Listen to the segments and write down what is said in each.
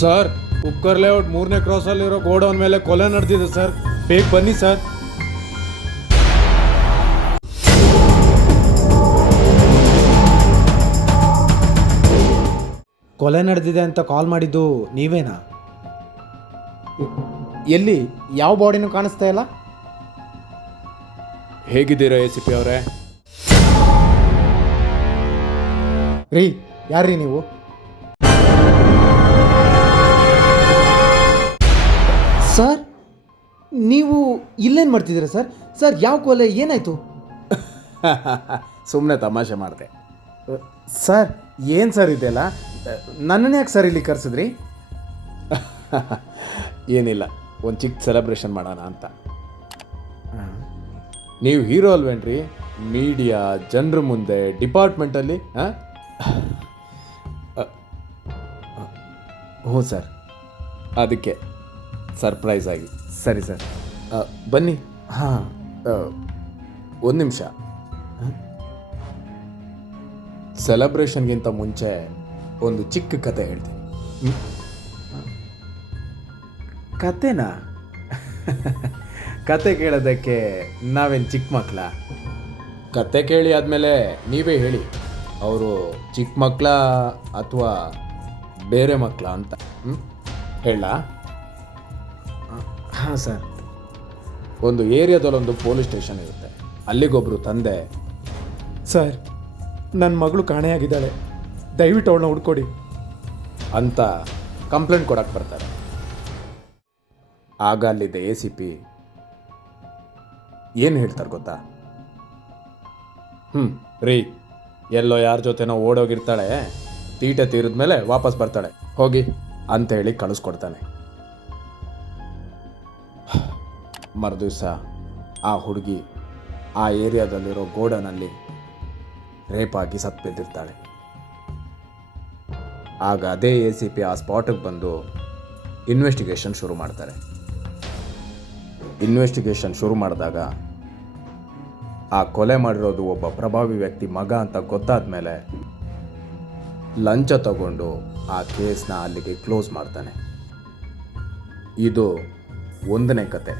Sir, ಉಪ್ಕರ್ layout 3ನೇ ಕ್ರಾಸಲ್ಲಿರೋ godown ಮೇಲೆ ಕೊಲೆ ನಡೆದಿದೆ ಸರ್. ಬೇಗ ಬನ್ನಿ ಸರ್. ಕೊಲೆ ನಡೆದಿದೆ ಅಂತ ಕಾಲ್ ಮಾಡಿದ್ದು ನೀವೇನಾ? ಎಲ್ಲಿ? ಯಾವ ಬಾಡಿನೂ ಕಾಣಿಸ್ತಾ ಇಲ್ಲ. ಹೇಗಿದ್ದೀರಾ ACP ಅವರೇ? ರೀ, ಯಾರ್ರೀ ನೀವು? ಸರ್, ನೀವು ಇಲ್ಲೇನು ಮಾಡ್ತಿದ್ದೀರಾ ಸರ್? ಸರ್, ಯಾವ ಕೊಲೆ, ಏನಾಯಿತು? ಸುಮ್ಮನೆ ತಮಾಷೆ ಮಾಡಿದೆ ಸರ್. ಏನು ಸರ್ ಇದೆಲ್ಲ? ನನ್ನನ್ನು ಯಾಕೆ ಸರ್ ಇಲ್ಲಿ ಕರೆಸಿದ್ರಿ? ಏನಿಲ್ಲ, ಒಂದು ಚಿಕ್ಕ ಸೆಲೆಬ್ರೇಷನ್ ಮಾಡೋಣ ಅಂತ. ನೀವು ಹೀರೋ ಅಲ್ವೇನ್ರಿ? ಮೀಡಿಯಾ, ಜನರ ಮುಂದೆ, ಡಿಪಾರ್ಟ್ಮೆಂಟಲ್ಲಿ. ಹ್ಞೂ ಸರ್, ಅದಕ್ಕೆ ಸರ್ಪ್ರೈಸ್ ಆಗಿ. ಸರಿ ಸರ್, ಬನ್ನಿ. ಹಾಂ, ಒಂದು ನಿಮಿಷ. ಸೆಲೆಬ್ರೇಷನ್ಗಿಂತ ಮುಂಚೆ ಒಂದು ಚಿಕ್ಕ ಕತೆ ಹೇಳ್ತೀನಿ. ಕತೆನಾ? ಕತೆ ಕೇಳೋದಕ್ಕೆ ನಾವೇನು ಚಿಕ್ಕ ಮಕ್ಕಳ? ಕತೆ ಕೇಳಿ ಆದಮೇಲೆ ನೀವೇ ಹೇಳಿ, ಅವರು ಚಿಕ್ಕ ಮಕ್ಕಳ ಅಥವಾ ಬೇರೆ ಮಕ್ಕಳ ಅಂತ. ಹೇಳ? ಹಾಂ ಸರ್. ಒಂದು ಏರಿಯಾದಲ್ಲೊಂದು ಪೊಲೀಸ್ ಸ್ಟೇಷನ್ ಇರುತ್ತೆ. ಅಲ್ಲಿಗೊಬ್ಬರು ತಂದೆ, ಸರ್, ನನ್ನ ಮಗಳು ಕಾಣೆಯಾಗಿದ್ದಾಳೆ, ದಯವಿಟ್ಟು ಅವಳನ್ನ ಹುಡ್ಕೊಡಿ ಅಂತ ಕಂಪ್ಲೇಂಟ್ ಕೊಡಕ್ಕೆ ಬರ್ತಾರೆ. ಆಗ ಅಲ್ಲಿದ್ದ ACP ಏನು ಹೇಳ್ತಾರೆ ಗೊತ್ತಾ? ರೀ, ಎಲ್ಲೋ ಯಾರ ಜೊತೆನೋ ಓಡೋಗಿರ್ತಾಳೆ, ತೀಟೆ ತೀರಿದ್ಮೇಲೆ ವಾಪಸ್ ಬರ್ತಾಳೆ, ಹೋಗಿ ಅಂತ ಹೇಳಿ ಕಳಿಸ್ಕೊಡ್ತಾನೆ. ಮರುದಿವಸ ಆ ಹುಡುಗಿ ಆ ಏರಿಯಾದಲ್ಲಿರೋ ಗೋಡನಲ್ಲಿ ರೇಪ್ ಆಗಿ ಸತ್ತು ಬಿದ್ದಿರ್ತಾಳೆ. ಆಗ ಅದೇ ACP ಆ ಸ್ಪಾಟಿಗೆ ಬಂದು ಇನ್ವೆಸ್ಟಿಗೇಷನ್ ಶುರು ಮಾಡ್ತಾರೆ. ಇನ್ವೆಸ್ಟಿಗೇಷನ್ ಶುರು ಮಾಡಿದಾಗ ಆ ಕೊಲೆ ಮಾಡಿರೋದು ಒಬ್ಬ ಪ್ರಭಾವಿ ವ್ಯಕ್ತಿ ಮಗ ಅಂತ ಗೊತ್ತಾದ ಮೇಲೆ ಲಂಚ ತಗೊಂಡು ಆ ಕೇಸ್ನ ಅಲ್ಲಿಗೆ ಕ್ಲೋಸ್ ಮಾಡ್ತಾನೆ. ಇದು ಒಂದನೇ ಕತೆ.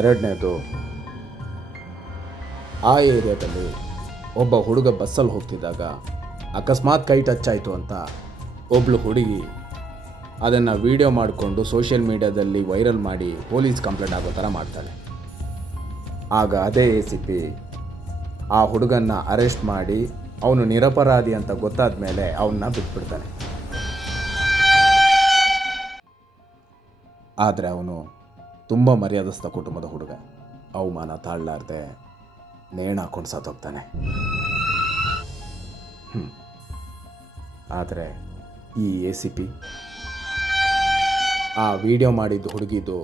ಎರಡನೇದು, ಆ ಏರಿಯಾದಲ್ಲಿ ಒಬ್ಬ ಹುಡುಗ ಬಸ್ಸಲ್ಲಿ ಹೋಗ್ತಿದ್ದಾಗ ಅಕಸ್ಮಾತ್ ಕೈ ಟಚ್ ಆಯಿತು ಅಂತ ಒಬ್ಳು ಹುಡುಗಿ ಅದನ್ನು ವಿಡಿಯೋ ಮಾಡಿಕೊಂಡು ಸೋಷಿಯಲ್ ಮೀಡಿಯಾದಲ್ಲಿ ವೈರಲ್ ಮಾಡಿ ಪೊಲೀಸ್ ಕಂಪ್ಲೇಂಟ್ ಆಗೋ ಥರ ಮಾಡ್ತಾಳೆ. ಆಗ ಅದೇ ACP ಆ ಹುಡುಗನ್ನ ಅರೆಸ್ಟ್ ಮಾಡಿ ಅವನು ನಿರಪರಾಧಿ ಅಂತ ಗೊತ್ತಾದ ಮೇಲೆ ಅವನ್ನ ಬಿಟ್ಬಿಡ್ತಾನೆ. ಆದರೆ ಅವನು ತುಂಬ ಮರ್ಯಾದಸ್ಥ ಕುಟುಂಬದ ಹುಡುಗ. ಅವಮಾನ ತಾಳಲಾರ್ದೆ ನೇಣು ಹಾಕೊಂಡು ಸತ್ತೋಗ್ತಾನೆ. ಆದರೆ ಈ ACP ಆ ವಿಡಿಯೋ ಮಾಡಿದ್ದು ಹುಡುಗಿದು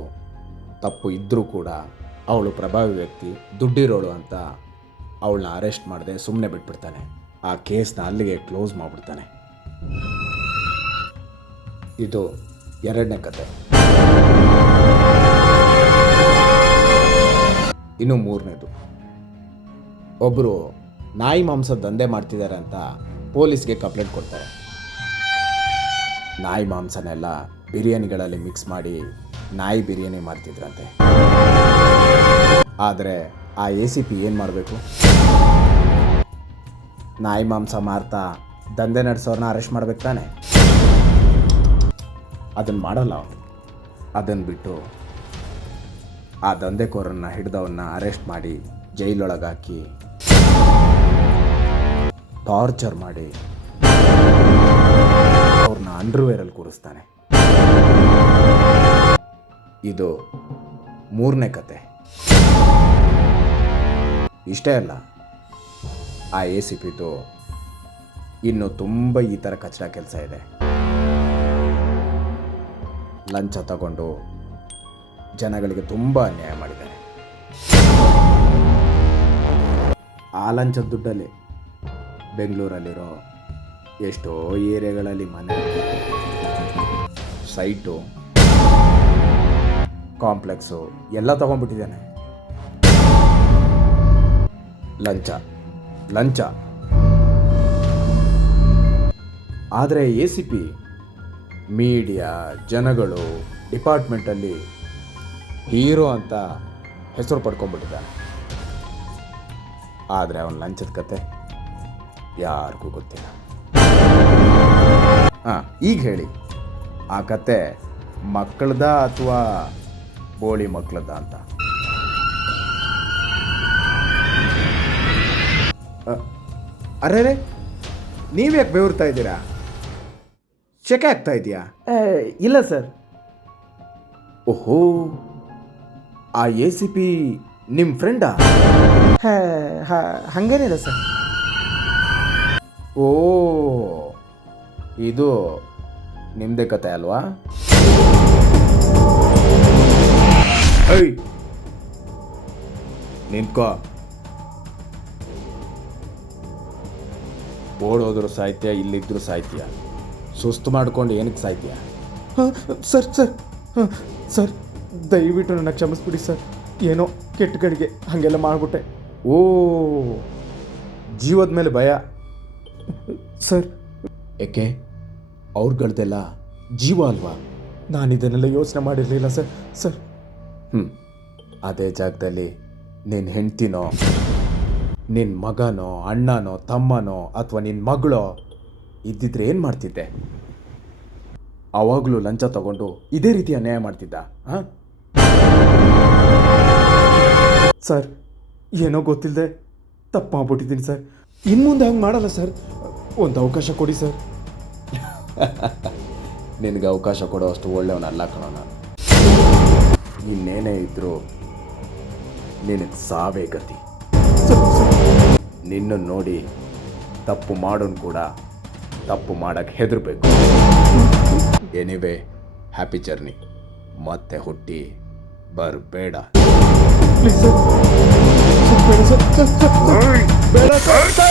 ತಪ್ಪು ಇದ್ದರೂ ಕೂಡ ಅವಳು ಪ್ರಭಾವಿ ವ್ಯಕ್ತಿ, ದುಡ್ಡಿರೋಳು ಅಂತ ಅವಳನ್ನ ಅರೆಸ್ಟ್ ಮಾಡದೆ ಸುಮ್ಮನೆ ಬಿಟ್ಬಿಡ್ತಾನೆ. ಆ ಕೇಸ್ನ ಅಲ್ಲಿಗೆ ಕ್ಲೋಸ್ ಮಾಡಿಬಿಡ್ತಾನೆ. ಇದು ಎರಡನೇ ಕತೆ. ಇನ್ನು ಮೂರನೇದು, ಒಬ್ಬರು ನಾಯಿ ಮಾಂಸ ದಂಧೆ ಮಾಡ್ತಿದ್ದಾರೆ ಅಂತ ಪೊಲೀಸ್ಗೆ ಕಂಪ್ಲೇಂಟ್ ಕೊಡ್ತಾರೆ. ನಾಯಿ ಮಾಂಸನೆಲ್ಲ ಬಿರಿಯಾನಿಗಳಲ್ಲಿ ಮಿಕ್ಸ್ ಮಾಡಿ ನಾಯಿ ಬಿರಿಯಾನಿ ಮಾಡ್ತಿದ್ರಂತೆ. ಆದರೆ ಆ ACP ಏನು ಮಾಡಬೇಕು? ನಾಯಿ ಮಾಂಸ ಮಾರ್ತಾ ದಂಧೆ ನಡೆಸೋರನ್ನ ಅರೆಸ್ಟ್ ಮಾಡ್ಬೇಕು ತಾನೆ? ಅದನ್ನು ಮಾಡಲ್ಲ ಅವನು. ಅದನ್ನು ಬಿಟ್ಟು ಆ ದಂಧೆಕೋರನ್ನ ಹಿಡ್ದವನ್ನ ಅರೆಸ್ಟ್ ಮಾಡಿ ಜೈಲೊಳಗೆ ಹಾಕಿ ಟಾರ್ಚರ್ ಮಾಡಿ ಅವ್ರನ್ನ ಅಂಡರ್ವೇರಲ್ಲಿ ಕೂರಿಸ್ತಾನೆ. ಇದು ಮೂರನೇ ಕತೆ. ಇಷ್ಟೇ ಅಲ್ಲ, ಆ ACPದು ಇನ್ನು ತುಂಬ ಈ ಥರ ಕಚಡ ಕೆಲಸ ಇದೆ. ಲಂಚ ತಗೊಂಡು ಜನಗಳಿಗೆ ತುಂಬ ಅನ್ಯಾಯ ಮಾಡಿದ್ದಾರೆ. ಆ ಲಂಚದ ದುಡ್ಡಲ್ಲಿ ಬೆಂಗಳೂರಲ್ಲಿರೋ ಎಷ್ಟೋ ಏರಿಯಾಗಳಲ್ಲಿ ಮನೆ, ಸೈಟು, ಕಾಂಪ್ಲೆಕ್ಸು ಎಲ್ಲ ತಗೊಂಡ್ಬಿಟ್ಟಿದ್ದಾನೆ. ಲಂಚ ಲಂಚ. ಆದರೆ ACP ಮೀಡಿಯಾ, ಜನಗಳು, ಡಿಪಾರ್ಟ್ಮೆಂಟಲ್ಲಿ ಹೀರೋ ಅಂತ ಹೆಸರು ಪಡ್ಕೊಂಡ್ಬಿಟ್ಟಿದ್ದಾನೆ. ಆದರೆ ಅವನ ಲಂಚದ ಕತೆ ಯಾರಿಗೂ ಗೊತ್ತಿಲ್ಲ. ಹಾಂ, ಈಗ ಹೇಳಿ, ಆ ಕತೆ ಮಕ್ಕಳದ ಅಥವಾ ಬೋಳಿ ಮಕ್ಕಳದ ಅಂತ? ಅರೆ, ನೀವ್ಯಾಕೆ ಬೆವರ್ತಾ ಇದ್ದೀರಾ? ಶೆಕೆ ಆಗ್ತಾ ಇದೆಯಾ? ಇಲ್ಲ ಸರ್. ಓಹೋ, ಆ ACP ನಿಮ್ಮ ಫ್ರೆಂಡಾ? ಹಾಗೇನಿಲ್ಲ ಸರ್. ಓ, ಇದು ನಿಮ್ಮದೇ ಕತೆ ಅಲ್ವಾ? ಏಯ್, ನಿಂತ್ಕೋ. ಓಡೋದ್ರು ಸಾಹಿತ್ಯ, ಇಲ್ಲಿದ್ರು ಸಾಹಿತ್ಯ. ಸುಸ್ತು ಮಾಡ್ಕೊಂಡು ಏನಕ್ಕೆ ಸಾಹಿತ್ಯ? ಸರ್ ಸರ್ ಸರ್, ದಯವಿಟ್ಟು ನನ್ನ ಕ್ಷಮಿಸ್ಬಿಡಿ ಸರ್. ಏನೋ ಕೆಟ್ಟ ಕಡೆಗೆ ಹಾಗೆಲ್ಲ ಮಾಡಿಬಿಟ್ಟೆ. ಓ, ಜೀವದ ಮೇಲೆ ಭಯ ಸರ್. ಏಕೆ? ಅವ್ರುಗಳ್ದೆಲ್ಲ ಜೀವ ಅಲ್ವಾ? ನಾನು ಇದನ್ನೆಲ್ಲ ಯೋಚನೆ ಮಾಡಿರಲಿಲ್ಲ ಸರ್. ಸರ್, ಅದೇ ಜಾಗದಲ್ಲಿ ನಿನ್ನ ಹೆಂಡ್ತಿನೋ, ನಿನ್ನ ಮಗನೋ, ಅಣ್ಣನೋ, ತಮ್ಮನೋ ಅಥವಾ ನಿನ್ನ ಮಗಳೋ ಇದ್ದಿದ್ರೆ ಏನು ಮಾಡ್ತಿದ್ದೆ? ಆವಾಗಲೂ ಲಂಚ ತಗೊಂಡು ಇದೇ ರೀತಿ ಅನ್ಯಾಯ ಮಾಡ್ತಿದ್ದ? ಹಾಂ ಸರ್, ಏನೋ ಗೊತ್ತಿಲ್ಲದೆ ತಪ್ಪು ಮಾಡ್ಬಿಟ್ಟಿದ್ದೀನಿ ಸರ್. ಇನ್ನು ಮುಂದೆ ಹಂಗೆ ಮಾಡಲ್ಲ ಸರ್. ಒಂದು ಅವಕಾಶ ಕೊಡಿ ಸರ್. ನಿನಗೆ ಅವಕಾಶ ಕೊಡೋ ಅಷ್ಟು ಒಳ್ಳೆಯವನಲ್ಲ ಕಣೋ ನಾನು. ಇನ್ನೇನೇ ಇದ್ದರೂ ನಿನಗೆ ಸಾವೇ ಗತಿ. ನಿನ್ನನ್ನು ನೋಡಿ ತಪ್ಪು ಮಾಡೋನು ಕೂಡ ತಪ್ಪು ಮಾಡೋಕ್ಕೆ ಹೆದರಬೇಕು. Anyway, happy journey. ಮತ್ತೆ ಹುಟ್ಟಿ ಬರಬೇಡ. ಪ್ಲೀಸ್ ಸರ್, ಬೇಡ ಸರ್.